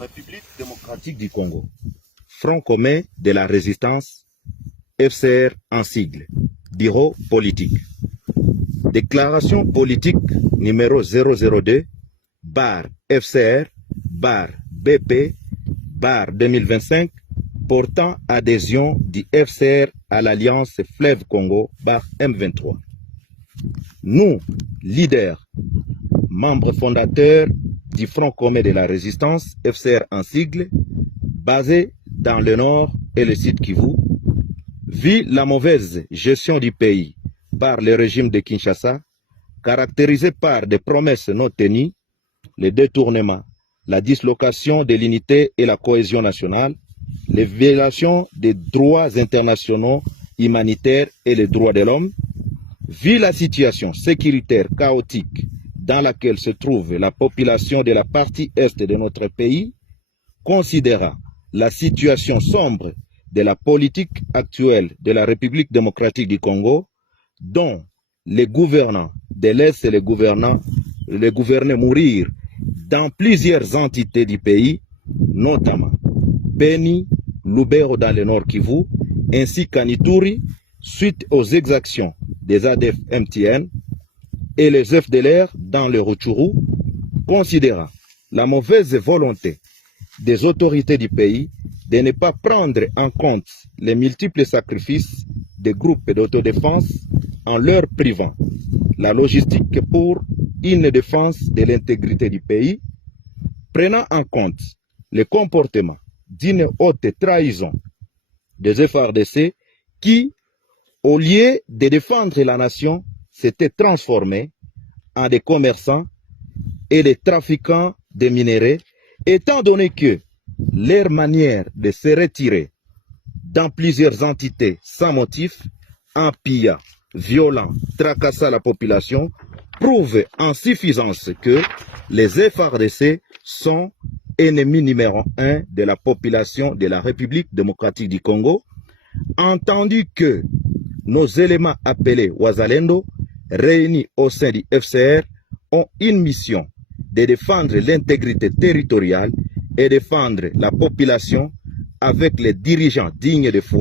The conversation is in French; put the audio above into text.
République démocratique du Congo, Front commun de la résistance, FCR en sigle, bureau politique. Déclaration politique numéro 002, bar FCR, bar BP, bar 2025, portant adhésion du FCR à l'Alliance Fleuve Congo, bar M23. Nous, leaders, membres fondateurs du Front commun de la résistance, FCR en sigle, basé dans le nord et le sud Kivu, vu la mauvaise gestion du pays par le régime de Kinshasa, caractérisé par des promesses non tenues, le détournement, la dislocation de l'unité et la cohésion nationale, les violations des droits internationaux humanitaires et les droits de l'homme, vu la situation sécuritaire chaotique dans laquelle se trouve la population de la partie est de notre pays, considérant la situation sombre de la politique actuelle de la République démocratique du Congo, dont les gouvernants de l'Est et les gouvernés mourir dans plusieurs entités du pays, notamment Beni, Lubero dans le nord Kivu, ainsi qu'à Ituri, suite aux exactions des ADF MTN et les FDLR dans le Rutshuru, considérant la mauvaise volonté des autorités du pays de ne pas prendre en compte les multiples sacrifices des groupes d'autodéfense en leur privant la logistique pour une défense de l'intégrité du pays, prenant en compte le comportement d'une haute trahison des FARDC qui, au lieu de défendre la nation, s'étaient transformés en des commerçants et des trafiquants de minerais, étant donné que leur manière de se retirer dans plusieurs entités sans motif, en pillant, violant, tracassant la population, prouve en suffisance que les FARDC sont ennemis numéro 1 de la population de la République démocratique du Congo, entendu que nos éléments appelés Wazalendo, réunis au sein du FCR, ont une mission de défendre l'intégrité territoriale et défendre la population avec les dirigeants dignes de foi